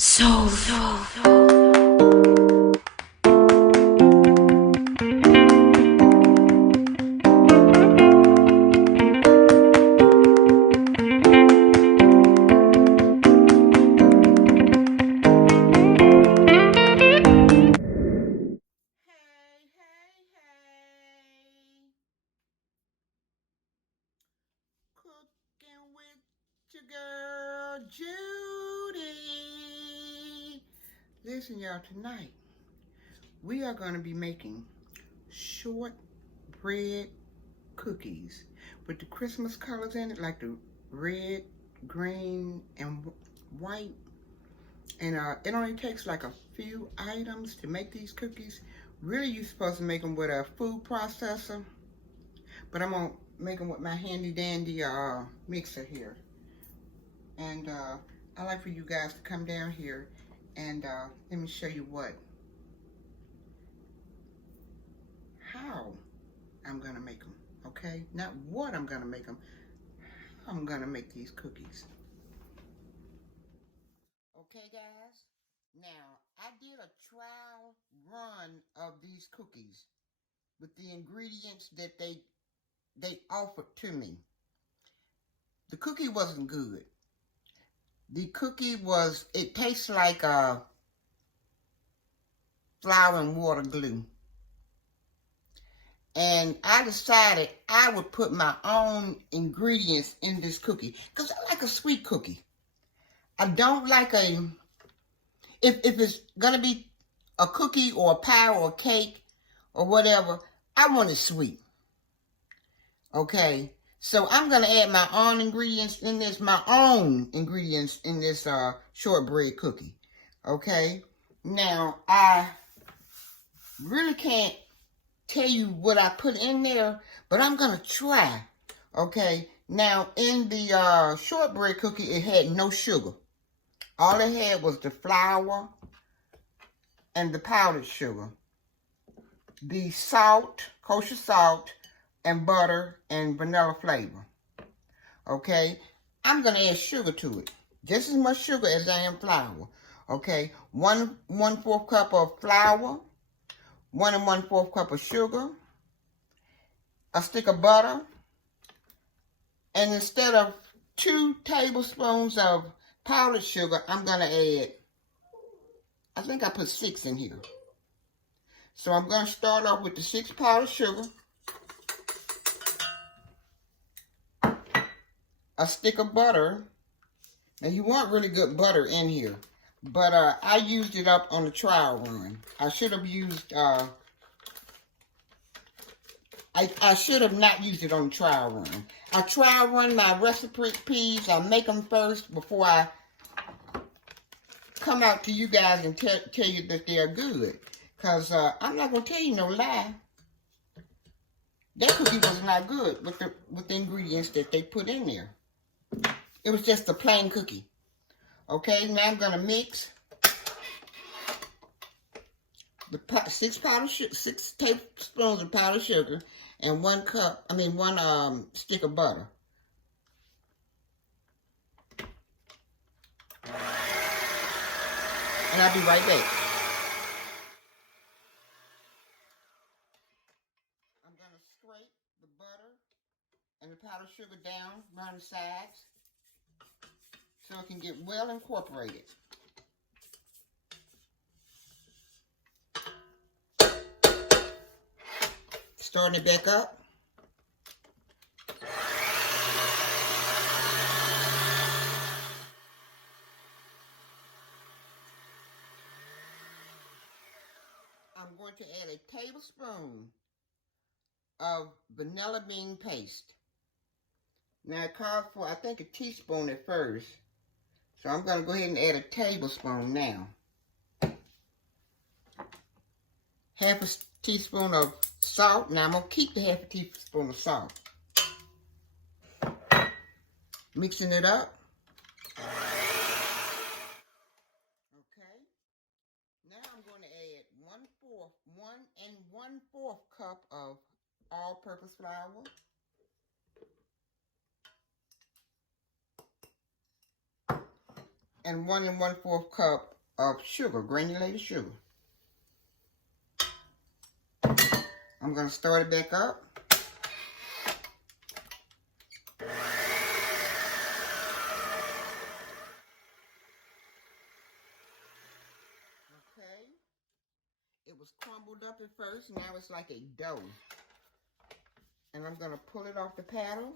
So. Cooking with your girl, Judy. Listen, y'all, tonight we are going to be making shortbread cookies with the Christmas colors in it, like the red, green, and white. And it only takes like a few items to make these cookies. Really, you're supposed to make them with a food processor, but I'm going to make them with my handy dandy mixer here. And I'd like for you guys to come down here and let me show you how I'm gonna make them, okay? Not what I'm gonna make them, how I'm gonna make these cookies. Okay, guys? Now, I did a trial run of these cookies with the ingredients that they offered to me. The cookie wasn't good. The cookie it tastes like flour and water glue. And I decided I would put my own ingredients in this cookie because I like a sweet cookie. I don't like if it's going to be a cookie or a pie or a cake or whatever, I want it sweet. Okay, so I'm going to add my own ingredients in this, shortbread cookie. Okay, now I really can't tell you what I put in there, but I'm gonna try. Okay, now in the shortbread cookie, it had no sugar. All it had was the flour and the powdered sugar, the salt, kosher salt, and butter and vanilla flavor. Okay, I'm gonna add sugar to it, just as much sugar as I am flour. Okay, 1/4 cup of flour, 1 1/4 cup of sugar, a stick of butter, and instead of 2 tablespoons of powdered sugar, I'm going to add, I think I put 6 in here. So I'm going to start off with the 6 powdered sugar, a stick of butter. Now you want really good butter in here, but I used it up on the trial run. I should have used, I should have not used it on the trial run. I trial run my recipes. I make them first before I come out to you guys and tell you that they're good. Because I'm not going to tell you no lie. That cookie was not good with the ingredients that they put in there. It was just a plain cookie. Okay, now I'm going to mix the 6 tablespoons of powdered sugar and 1 stick of butter. And I'll be right back. I'm going to scrape the butter and the powdered sugar down around the sides so it can get well incorporated. Starting it back up. I'm going to add a tablespoon of vanilla bean paste. Now it called for, I think, a teaspoon at first. So I'm going to go ahead and add a tablespoon now. Half a teaspoon of salt. Now I'm going to keep the half a teaspoon of salt. Mixing it up. Okay. Now I'm going to add 1 1/4 cup of all-purpose flour. and 1 1/4 cup of sugar, granulated sugar. I'm going to start it back up. Okay. It was crumbled up at first. Now it's like a dough. And I'm going to pull it off the paddle.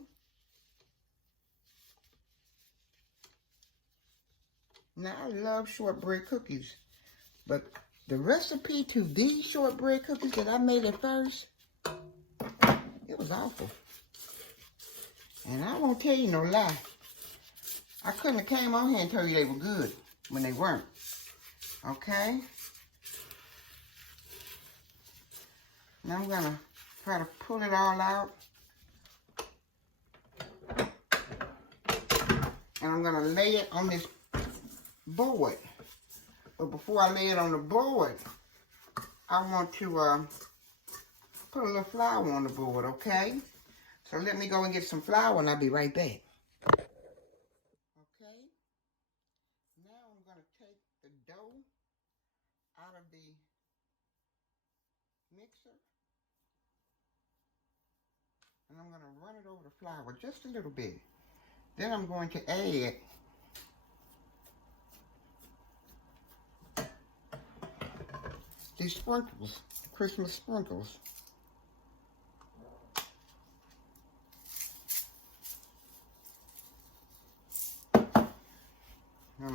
Now, I love shortbread cookies, but the recipe to these shortbread cookies that I made at first, it was awful. And I won't tell you no lie. I couldn't have came on here and told you they were good when they weren't. Okay? Now I'm going to try to pull it all out. And I'm going to lay it on this board. But before I lay it on the board, I want to put a little flour on the board, okay? So let me go and get some flour and I'll be right back. Okay? Now I'm going to take the dough out of the mixer. And I'm going to run it over the flour just a little bit. Then I'm going to add these sprinkles, Christmas sprinkles. I'm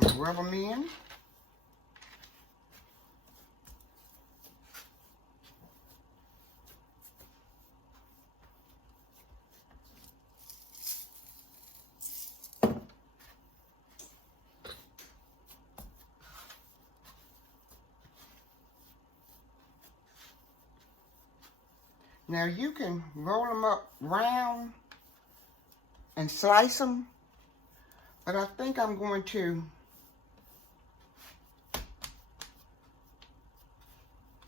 going to rub them in. Now you can roll them up round and slice them, but I think I'm going to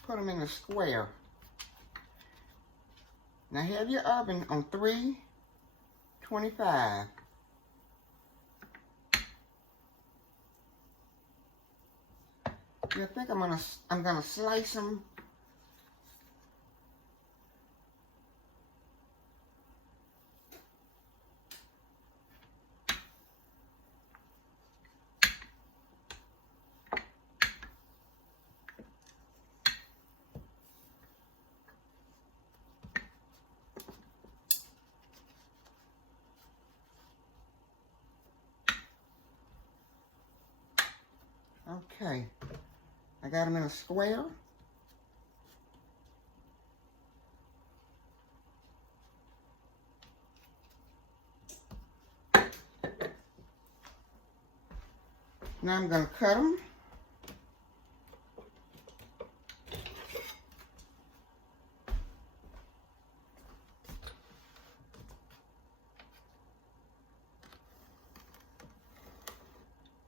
put them in a square. Now have your oven on 325. I think I'm gonna slice them . Okay, I got them in a square. Now I'm going to cut them.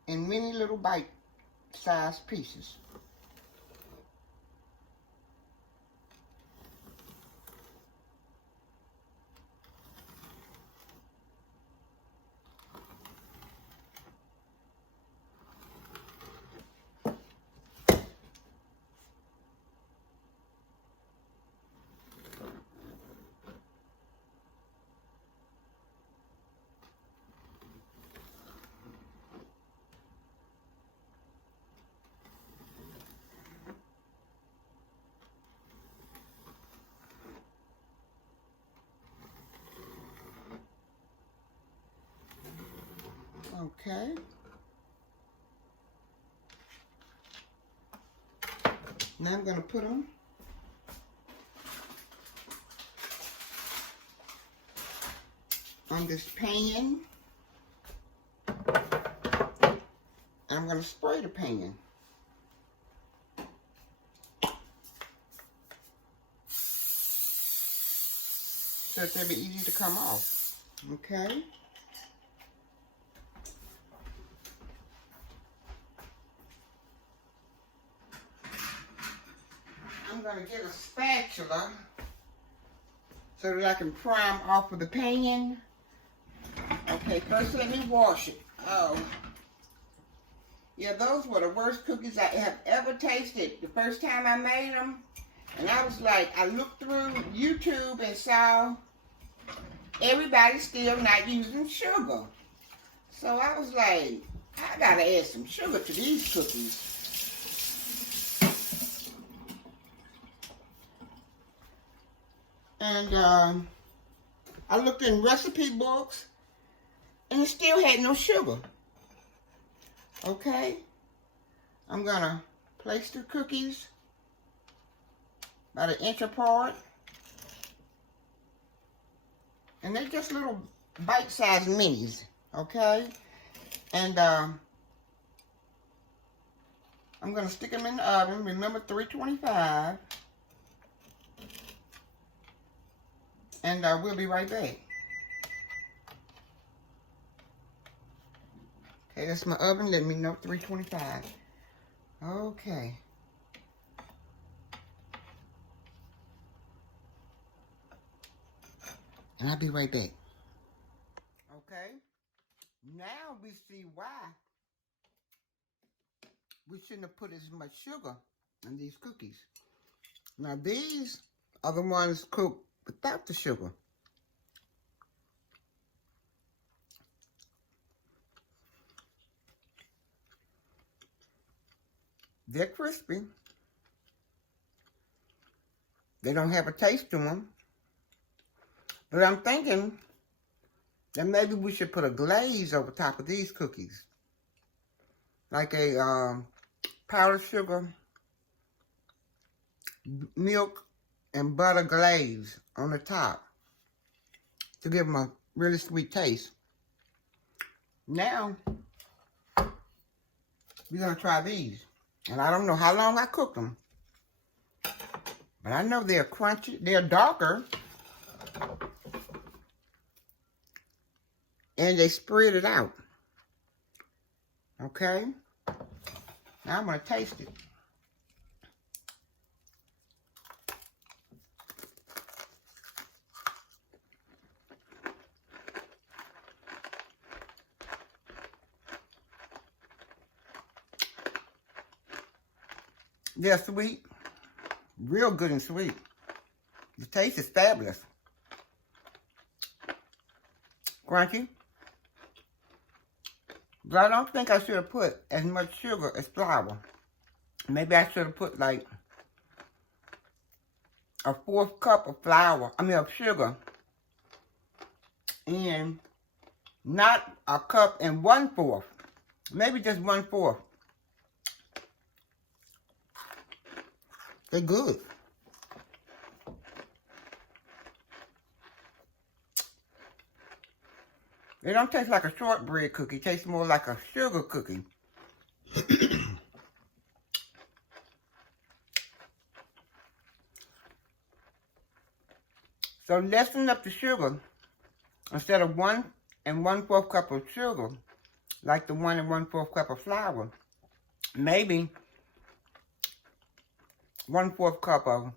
In many little bite-sized pieces. Okay. Now I'm going to put them on this pan. And I'm going to spray the pan. So that they'll be easy to come off. Okay. I'm going to get a spatula so that I can prime off of the pan. Okay, first let me wash it. Oh. Yeah, those were the worst cookies I have ever tasted the first time I made them. And I was like, I looked through YouTube and saw everybody still not using sugar. So I was like, I gotta add some sugar to these cookies. And I looked in recipe books and it still had no sugar. Okay, I'm gonna place the cookies about 1 inch apart. And they're just little bite-sized minis, okay? And I'm gonna stick them in the oven. Remember, 325. And we'll be right back. Okay, that's my oven. Let me know, 325. Okay. And I'll be right back. Okay. Now we see why we shouldn't have put as much sugar in these cookies. Now these are the ones cooked without the sugar. They're crispy. They don't have a taste to them. But I'm thinking that maybe we should put a glaze over top of these cookies. Like a powdered sugar, milk, and butter glaze on the top to give them a really sweet taste. Now, we're going to try these. And I don't know how long I cooked them. But I know they're crunchy. They're darker. And they spread it out. Okay? Now I'm going to taste it. They're sweet. Real good and sweet. The taste is fabulous. Crunchy. But I don't think I should have put as much sugar as flour. Maybe I should have put like a 1/4 cup of of sugar. And not a cup and 1/4. Maybe just 1/4. They're good. They don't taste like a shortbread cookie. It tastes more like a sugar cookie. So lessen up the sugar. Instead of 1 1/4 cup of sugar, like the 1 1/4 cup of flour, maybe 1/4 cup of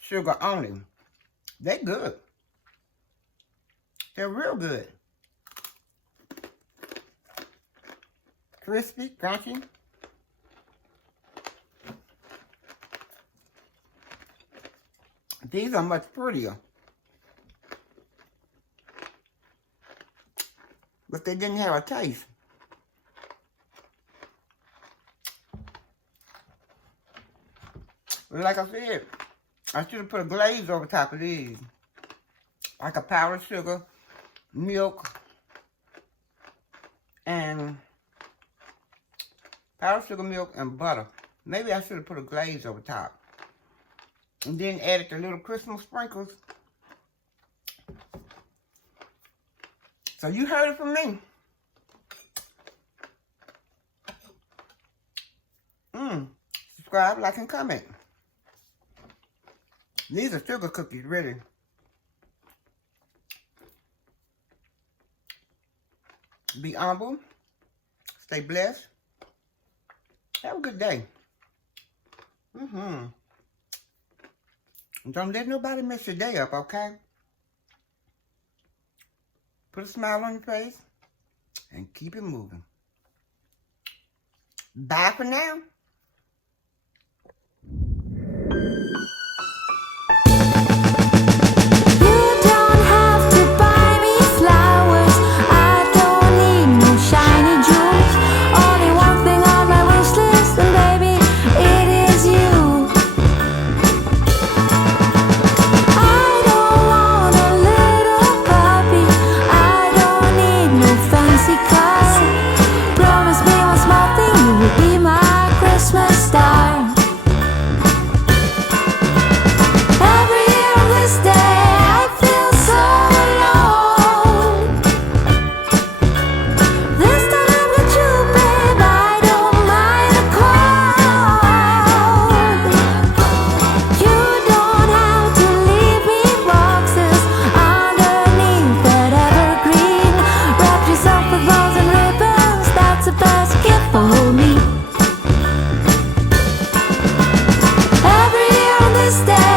sugar only. They're good. They're real good. Crispy, crunchy. These are much prettier. But they didn't have a taste. But like I said, I should have put a glaze over top of these. Like a powdered sugar, milk, and powdered sugar, milk, and butter. Maybe I should have put a glaze over top. And then added the little Christmas sprinkles. So you heard it from me. Subscribe, like, and comment. These are sugar cookies, really. Be humble. Stay blessed. Have a good day. Don't let nobody mess your day up, okay? Put a smile on your face and keep it moving. Bye for now. Every year on this day